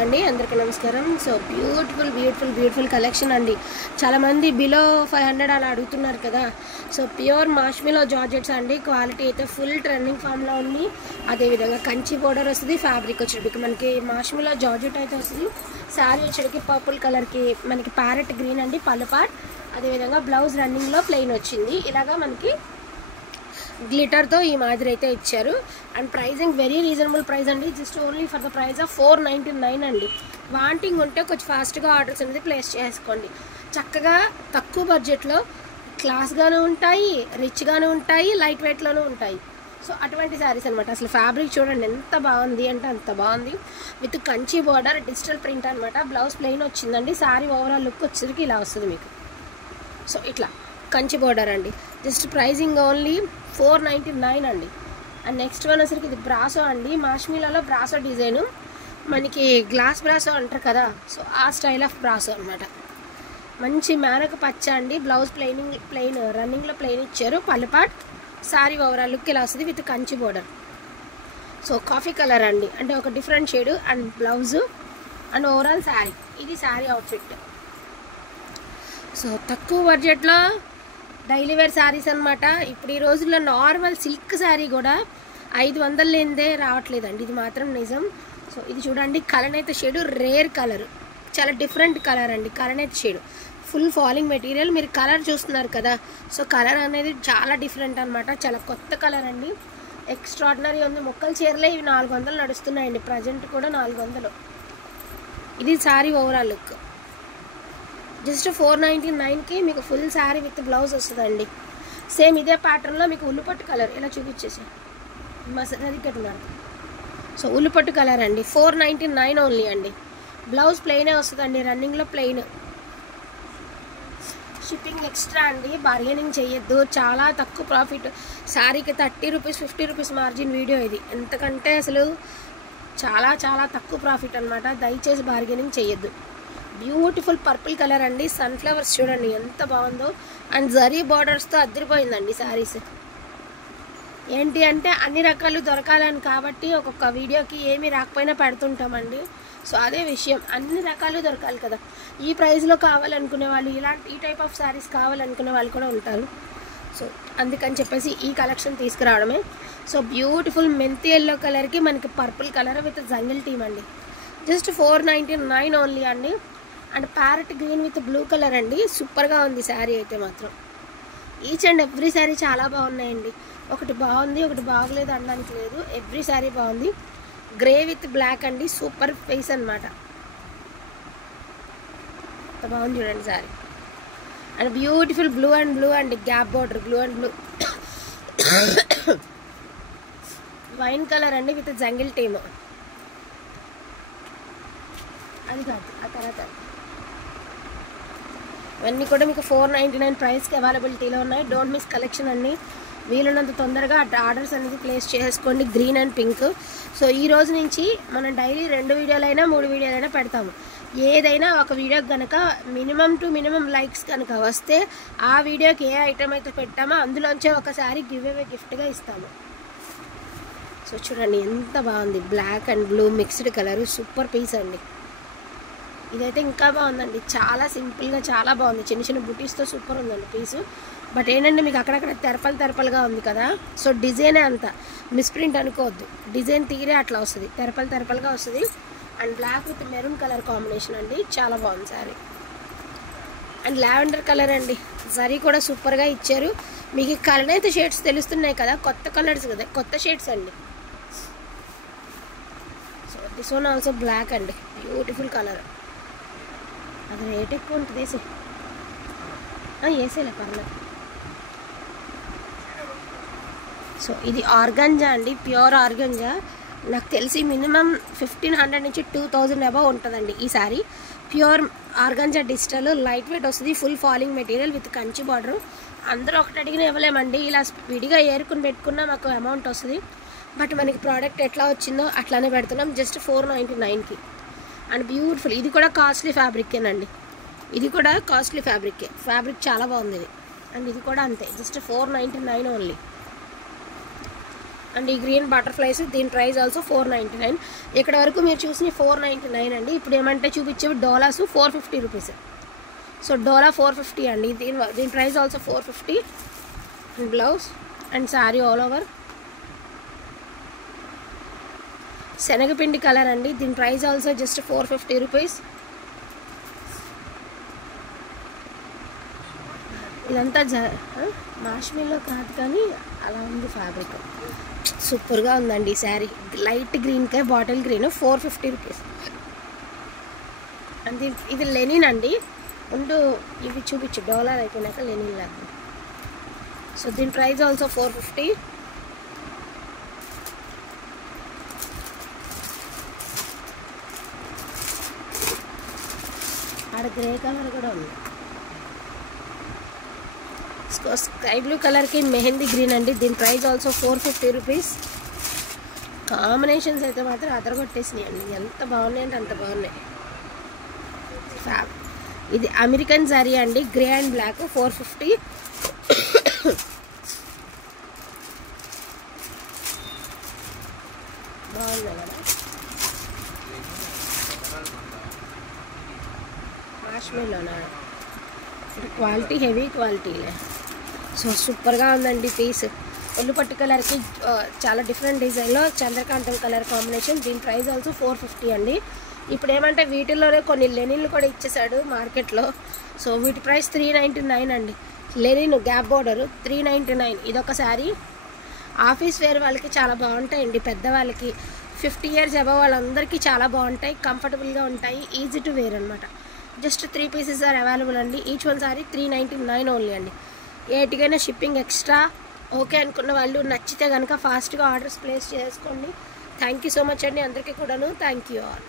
అండి అందరికీ నమస్కారం. సో బ్యూటిఫుల్ కలెక్షన్ అండి. చాలామంది బిలో 500 అలా అడుగుతున్నారు కదా. సో ప్యూర్ మాష్మిలో జార్జెట్స్ అండి. క్వాలిటీ అయితే ఫుల్ ట్రెండింగ్ ఫామ్లో ఉంది. అదేవిధంగా కంచి బోర్డర్ వస్తుంది. ఫ్యాబ్రిక్ వచ్చేటికి మనకి మాష్మిలో జార్జెట్ అయితే వస్తుంది. శారీ వచ్చేటికి పర్పుల్ కలర్కి మనకి ప్యారెట్ గ్రీన్ అండి పళ్ళు పార్ట్. అదేవిధంగా బ్లౌజ్ రన్నింగ్లో ప్లెయిన్ వచ్చింది. ఇలాగా మనకి గ్లిటర్తో ఈ మాదిరి అయితే ఇచ్చారు. And pricing very reasonable price అండి. Just only for the price of 499 అండి. వాంటింగ్ ఉంటే కొంచెం ఫాస్ట్గా ఆర్డర్స్ అనేది ప్లేస్ చేసుకోండి. చక్కగా తక్కువ బడ్జెట్లో క్లాస్గానే ఉంటాయి, రిచ్గానే ఉంటాయి, లైట్ వెయిట్లోనూ ఉంటాయి. సో అటువంటి శారీస్ అనమాట. అసలు ఫ్యాబ్రిక్ చూడండి ఎంత బాగుంది అంటే అంత బాగుంది. With Kanchi border digital print అనమాట. బ్లౌజ్ ప్లెయిన్ వచ్చిందండి. శారీ ఓవరాల్ లుక్ వచ్చేసరికి ఇలా వస్తుంది మీకు. సో ఇట్లా కంచి బోర్డర్ అండి. జస్ట్ ప్రైజింగ్ ఓన్లీ 499 అండి. అండ్ నెక్స్ట్ వన్ వచ్చరికి ఇది బ్రాసో అండి. మాష్మిలాలో బ్రాసో డిజైను మనకి గ్లాస్ బ్రాసో అంటారు కదా. సో ఆ స్టైల్ ఆఫ్ బ్రాసో అనమాట. మంచి మేనక పచ్చ అండి. బ్లౌజ్ ప్లెయిన్ రన్నింగ్లో ప్లెయిన్ ఇచ్చారు. పళ్ళు పార్ట్ శారీ ఓవరాల్ లుక్ ఇలా వస్తుంది with Kanchi border. So coffee colour అండి, అంటే ఒక different shade. And blouse and overall sari. ఇది శారీ అవుట్ఫిట్. సో తక్కువ బడ్జెట్లో డైలీ వేర్ శారీస్ అనమాట. ఇప్పుడు ఈ రోజుల్లో నార్మల్ సిల్క్ శారీ కూడా 500 లేనిదే రావట్లేదండి. ఇది మాత్రం నిజం. సో ఇది చూడండి కలనేత షేడు, రేర్ కలర్, చాలా డిఫరెంట్ కలర్ అండి. కలనేత షేడు ఫుల్ ఫాలింగ్ మెటీరియల్. మీరు కలర్ చూస్తున్నారు కదా. సో కలర్ అనేది చాలా డిఫరెంట్ అనమాట. చాలా కొత్త కలర్ అండి. ఎక్స్ట్రాడినరీ ఉంది. మొక్కల చీరలే ఇవి 400 నడుస్తున్నాయండి. ప్రజెంట్ కూడా 400. ఇది శారీ ఓవరాల్ లుక్. జస్ట్ 499కి మీకు ఫుల్ శారీ విత్ బ్లౌజ్ వస్తుందండి. సేమ్ ఇదే ప్యాటర్న్లో మీకు ఉల్లిపట్టు కలర్ ఇలా చూపించేసి సరిగ్గా. సో ఉల్లిపట్టు కలర్ అండి. 499 ఓన్లీ అండి. బ్లౌజ్ ప్లెయినే వస్తుందండి. రన్నింగ్లో ప్లెయిన్. షిప్పింగ్ ఎక్స్ట్రా అండి. బార్గెనింగ్ చేయొద్దు. చాలా తక్కువ ప్రాఫిట్. శారీకి 30 రూపీస్ 50 రూపీస్ మార్జిన్ వీడియో ఇది. ఎంతకంటే అసలు చాలా తక్కువ ప్రాఫిట్ అనమాట. దయచేసి బార్గెనింగ్ చేయొద్దు. బ్యూటిఫుల్ పర్పుల్ కలర్ అండి. సన్ఫ్లవర్స్ చూడండి ఎంత బాగుందో. అండ్ జరీ బార్డర్స్తో అదిరిపోయిందండి శారీస్. ఏంటి అంటే అన్ని రకాలు దొరకాలని కాబట్టి ఒక్కొక్క వీడియోకి ఏమీ రాకపోయినా పెడుతుంటామండి. సో అదే విషయం, అన్ని రకాలు దొరకాలి కదా. ఈ ప్రైస్లో కావాలనుకునే వాళ్ళు, ఈ టైప్ ఆఫ్ శారీస్ కావాలనుకునే వాళ్ళు కూడా ఉంటారు. సో అందుకని చెప్పేసి ఈ కలెక్షన్ తీసుకురావడమే. సో బ్యూటిఫుల్ మెంతి ఎల్లో కలర్కి మనకి purple colour with jungle team అండి. జస్ట్ 499 ఓన్లీ అండి. And parrot green with blue colour అండి. సూపర్గా ఉంది శారీ అయితే మాత్రం. ఈచ్ అండ్ ఎవ్రీ శారీ చాలా బాగున్నాయండి. ఒకటి బాగుంది ఒకటి బాగలేదు అనడానికి లేదు. ఎవ్రీ శారీ బాగుంది. గ్రే విత్ బ్లాక్ అండి. సూపర్ ఫేస్ అనమాట. బాగుంది చూడండి శారీ. అండ్ బ్యూటిఫుల్ బ్లూ అండి. Gap border blue and blue. Wine colour అండి విత్ జంగిల్ టీమ్. అది కాదు ఆ తర్వాత ఇవన్నీ కూడా మీకు 499 ప్రైస్కి అవైలబిలిటీలో ఉన్నాయి. డోంట్ మిస్ కలెక్షన్ అండి. వీలున్నంత తొందరగా ఆర్డర్స్ అనేది ప్లేస్ చేసుకోండి. Green and pink. సో ఈ రోజు నుంచి మనం డైలీ 2 వీడియోలైనా 3 వీడియోలైనా పెడతాము. ఏదైనా ఒక వీడియోకి కనుక మినిమం లైక్స్ కనుక వస్తే ఆ వీడియోకి ఏ ఐటమ్ అయితే పెట్టామో అందులోంచే ఒకసారి గివ్ అవే గిఫ్ట్గా ఇస్తాము. సో చూడండి ఎంత బాగుంది. Black and blue mixed colour. Super piece అండి. ఇదైతే ఇంకా బాగుందండి. చాలా సింపుల్గా చాలా బాగుంది. చిన్న బుటీస్తో సూపర్ ఉందండి పీసు. బట్ ఏంటంటే మీకు అక్కడక్కడ తెరపలుగా ఉంది కదా. సో డిజైనే అంత మిస్ప్రింట్ అనుకోవద్దు. డిజైన్ తీరే అట్లా వస్తుంది. తెరపలుగా వస్తుంది. And black with maroon colour combination అండి. చాలా బాగుంది సారీ. అండ్ లావెండర్ కలర్ అండి. జరీ కూడా సూపర్గా ఇచ్చారు. మీకు కలర్ షేడ్స్ తెలుస్తున్నాయి కదా. కొత్త కలర్స్ కదా, కొత్త షేడ్స్ అండి. So this one also black అండి. Beautiful colour. అది రేట్ ఎక్కువ ఉంటుంది. వేసేలే పర్లేదు. సో ఇది ఆర్గంజా అండి. Pure organza. నాకు తెలిసి మినిమం 1500 నుంచి 2000 అబవ్ ఉంటుందండి ఈ sari. Pure organza digital light weight వస్తుంది. Full falling material with Kanchi border. అందరూ ఒకటి అడిగిన ఇవ్వలేమండి. ఇలా విడిగా ఏరుకుని పెట్టుకున్నా మాకు అమౌంట్ వస్తుంది. బట్ మనకి ప్రోడక్ట్ ఎట్లా వచ్చిందో అట్లానే పెడుతున్నాం. జస్ట్ 499కి. And beautiful. ఇది కూడా కాస్ట్లీ ఫ్యాబ్రికేనండి. ఇది కూడా కాస్ట్లీ ఫ్యాబ్రికే. ఫ్యాబ్రిక్ చాలా బాగుంది ఇది. అండ్ ఇది కూడా అంతే. Just 499 only. అండ్ ఈ గ్రీన్ బటర్ఫ్లైస్ దీని ప్రైస్ ఆల్సో 499. ఇక్కడ వరకు మీరు చూసిన 499 అండి. ఇప్పుడు ఏమంటే చూపించేవి డోలాస్ 450 రూపీస్. సో డోలా 450 అండి. దీని price also 450. And blouse and sari all over శనగపిండి కలర్ అండి. దీని ప్రైస్ ఆల్సో జస్ట్ 450 రూపీస్. ఇదంతా మాష్మిల్లో కాదు కానీ అలా ఉంది ఫ్యాబ్రిక్. సూపర్గా ఉందండి ఈ శారీ. లైట్ గ్రీన్కే బాటిల్ గ్రీన్ 450 రూపీస్. అండ్ ఇది లెనిన్ అండి. ముందు ఇవి చూపించు డోలార్ అయిపోయినాక లెనిన్ లాగా. సో దీని ప్రైస్ ఆల్సో 450. ఆడ గ్రే కలర్ కూడా ఉంది. స్కై బ్లూ కలర్కి మెహందీ గ్రీన్ అండి. దీని ప్రైస్ ఆల్సో 450 రూపీస్. కాంబినేషన్స్ అయితే మాత్రం అదరగొట్టేసినాయి అండి. ఎంత బాగున్నాయి అంటే అంత బాగున్నాయి. ఇది అమెరికన్ శారీ అండి. Grey and black 450. బాగుంది కదా మాష్మిల్లోనా. క్వాలిటీ హెవీ క్వాలిటీలే. సో సూపర్గా ఉందండి పీస్. ఒళ్ళు పట్టు కలర్కి చాలా డిఫరెంట్ డిజైన్లో చంద్రకాంతం కలర్ కాంబినేషన్. దీని ప్రైస్ ఆల్సో 450 అండి. ఇప్పుడు ఏమంటే వీటిల్లోనే కొన్ని లెనిన్లు కూడా ఇచ్చేసాడు మార్కెట్లో. సో వీటి ప్రైస్ 399 అండి. Linen gap border 399. ఇదొక శారీ. ఆఫీస్ వేర్ వాళ్ళకి చాలా బాగుంటాయండి. పెద్దవాళ్ళకి 50 years అబవ్ వాళ్ళందరికీ చాలా బాగుంటాయి. కంఫర్టబుల్గా ఉంటాయి. ఈజీ టు వేర్ అనమాట. జస్ట్ 3 pieces ఆర్ అవైలబుల్ అండి. ఈచ్ వన్ శారీ 399 ఓన్లీ అండి. ఏటికైనా షిప్పింగ్ ఎక్స్ట్రా. ఓకే అనుకున్న వాళ్ళు నచ్చితే కనుక ఫాస్ట్గా ఆర్డర్స్ ప్లేస్ చేసుకోండి. థ్యాంక్ యూ సో మచ్ అండి అందరికీ కూడాను. Thank you all.